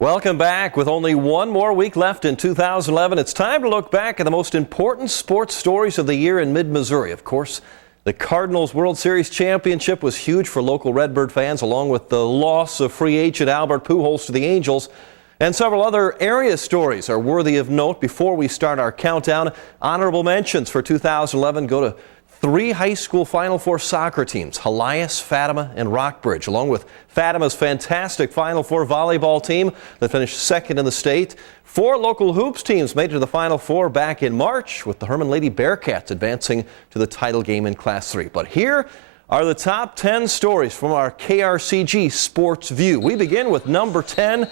Welcome back. With only one more week left in 2011, it's time to look back at the most important sports stories of the year in mid-Missouri. Of course, the Cardinals World Series championship was huge for local Redbird fans, along with the loss of free agent Albert Pujols to the Angels. And several other area stories are worthy of note. Before we start our countdown, honorable mentions for 2011 go to three high school Final Four soccer teams, Helias, Fatima, and Rockbridge, along with Fatima's fantastic Final Four volleyball team that finished second in the state. Four local hoops teams made it to the Final Four back in March, with the Herman Lady Bearcats advancing to the title game in Class 3. But here are the top 10 stories from our KRCG Sports View. We begin with number 10.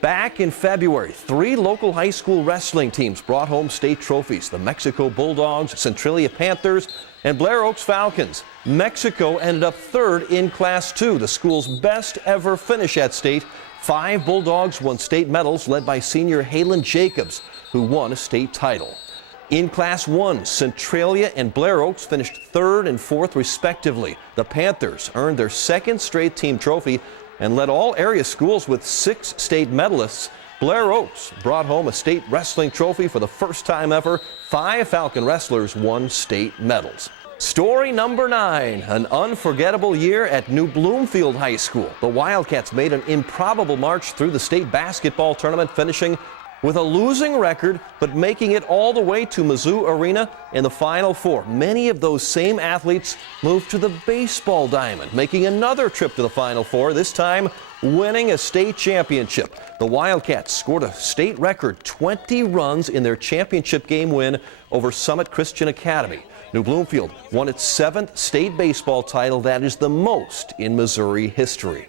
Back in February, three local high school wrestling teams brought home state trophies: the Mexico Bulldogs, Centralia Panthers, and Blair Oaks Falcons. Mexico ended up third in Class 2, the school's best ever finish at state. 5 Bulldogs won state medals, led by senior Halen Jacobs, who won a state title. In Class 1, Centralia and Blair Oaks finished third and fourth respectively. The Panthers earned their second straight team trophy and led all area schools with 6 state medalists. Blair Oaks brought home a state wrestling trophy for the first time ever. 5 Falcon wrestlers won state medals. Story number 9, an unforgettable year at New Bloomfield High School. The Wildcats made an improbable march through the state basketball tournament, finishing with a losing record, but making it all the way to Mizzou Arena in the Final Four. Many of those same athletes moved to the baseball diamond, making another trip to the Final Four, this time winning a state championship. The Wildcats scored a state record 20 runs in their championship game win over Summit Christian Academy. New Bloomfield won its 7th state baseball title. That is the most in Missouri history.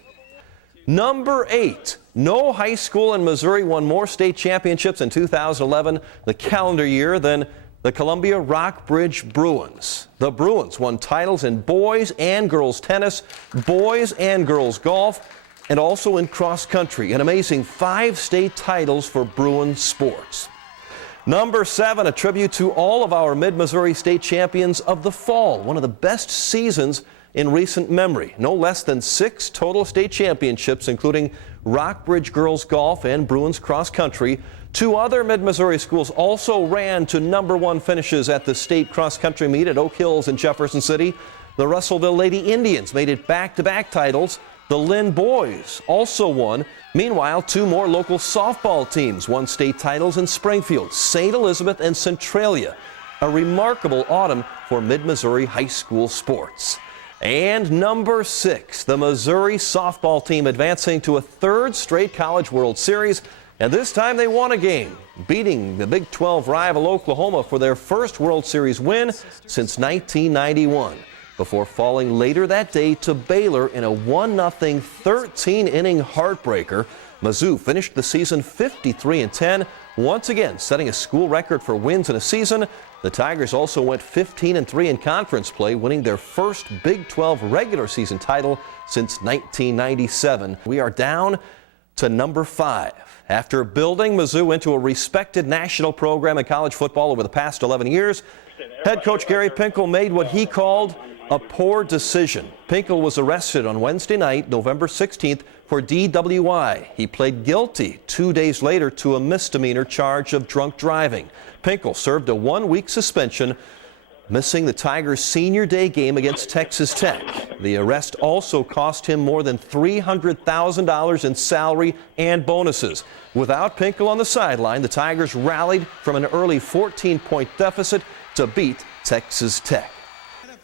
Number 8, no high school in Missouri won more state championships in 2011, the calendar year, than the Columbia Rockbridge Bruins. The Bruins won titles in boys and girls tennis, boys and girls golf, and also in cross country. An amazing 5 state titles for Bruin sports. Number 7, a tribute to all of our mid-Missouri state champions of the fall. One of the best seasons in recent memory. No less than 6 total state championships, including Rockbridge girls golf and Bruins cross country. 2 other mid-Missouri schools also ran to number 1 finishes at the state cross country meet at Oak Hills in Jefferson City. The Russellville Lady Indians made it back-to-back titles. The Lynn boys also won. Meanwhile, 2 more local softball teams won state titles in Springfield, St. Elizabeth, and Centralia. A remarkable autumn for mid-Missouri high school sports. And number 6, the Missouri softball team advancing to a 3rd straight College World Series, and this time they won a game, beating the Big 12 rival Oklahoma for their first World Series win since 1991, before falling later that day to Baylor in a 1-0 13-inning heartbreaker. Mizzou finished the season 53-10, once again setting a school record for wins in a season. The Tigers also went 15-3 in conference play, winning their first Big 12 regular season title since 1997. We are down to number 5. After building Mizzou into a respected national program in college football over the past 11 years, head coach Gary Pinkel made what he called a poor decision. Pinkel was arrested on Wednesday night, November 16th, for DWI. He pled guilty 2 days later to a misdemeanor charge of drunk driving. Pinkel served a 1-week suspension, missing the Tigers' senior day game against Texas Tech. The arrest also cost him more than $300,000 in salary and bonuses. Without Pinkel on the sideline, the Tigers rallied from an early 14-point deficit to beat Texas Tech.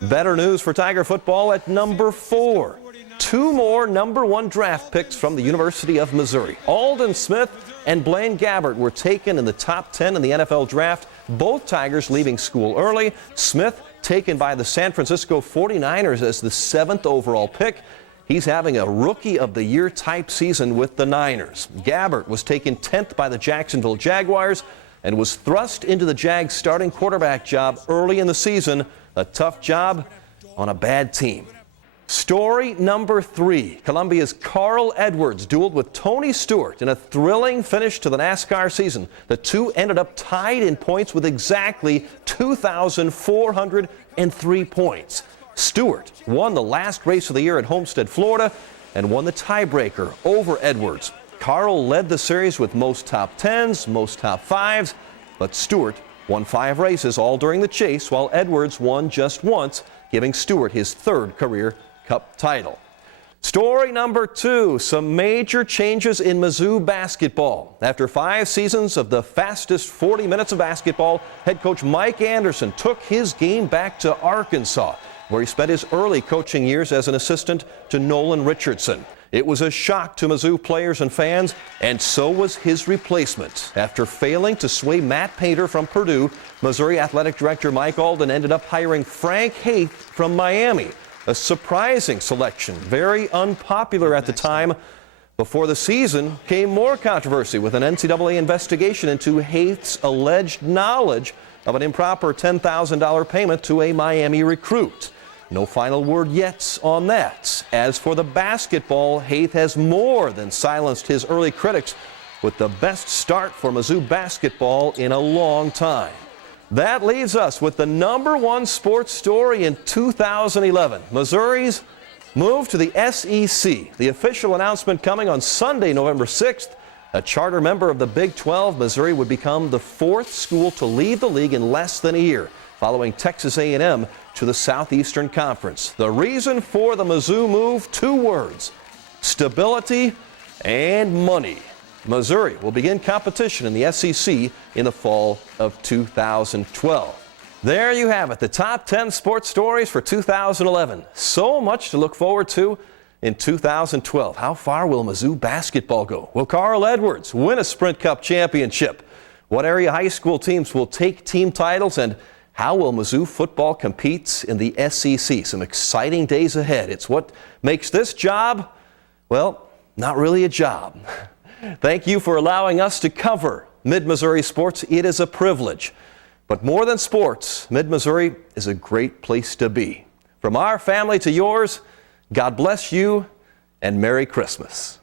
Better news for Tiger football at number 4. 2 more number 1 draft picks from the University of Missouri. Alden Smith and Blaine Gabbert were taken in the top 10 in the NFL draft. Both Tigers leaving school early. Smith taken by the San Francisco 49ers as the 7th overall pick. He's having a Rookie of the Year type season with the Niners. Gabbert was taken 10th by the Jacksonville Jaguars and was thrust into the Jags starting quarterback job early in the season. A tough job on a bad team. Story number 3, Columbia's Carl Edwards dueled with Tony Stewart in a thrilling finish to the NASCAR season. The two ended up tied in points with exactly 2,403 points. Stewart won the last race of the year at Homestead, Florida, and won the tiebreaker over Edwards. Carl led the series with most top 10s, most top 5s, but Stewart won 5 races all during the chase, while Edwards won just once, giving Stewart his 3rd career Cup title. Story number 2, some major changes in Mizzou basketball. After 5 seasons of the fastest 40 minutes of basketball, head coach Mike Anderson took his game back to Arkansas, where he spent his early coaching years as an assistant to Nolan Richardson. It was a shock to Mizzou players and fans, and so was his replacement. After failing to sway Matt Painter from Purdue, Missouri Athletic Director Mike Alden ended up hiring Frank Haith from Miami. A surprising selection, very unpopular at the time. Before the season came more controversy with an NCAA investigation into Haith's alleged knowledge of an improper $10,000 payment to a Miami recruit. No final word yet on that. As for the basketball, Haith has more than silenced his early critics with the best start for Mizzou basketball in a long time. That leaves us with the #1 sports story in 2011. Missouri's move to the SEC. The official announcement coming on Sunday, November 6th. A charter member of the Big 12, Missouri would become the 4th school to leave the league in less than a year, following Texas A&M to the Southeastern Conference. The reason for the Mizzou move, 2 words: stability and money. Missouri will begin competition in the SEC in the fall of 2012. There you have it, the top 10 sports stories for 2011. So much to look forward to in 2012. How far will Mizzou basketball go? Will Carl Edwards win a Sprint Cup championship? What area high school teams will take team titles? And how will Mizzou football compete in the SEC? Some exciting days ahead. It's what makes this job, well, not really a job. Thank you for allowing us to cover Mid-Missouri sports. It is a privilege. But more than sports, Mid-Missouri is a great place to be. From our family to yours, God bless you and Merry Christmas.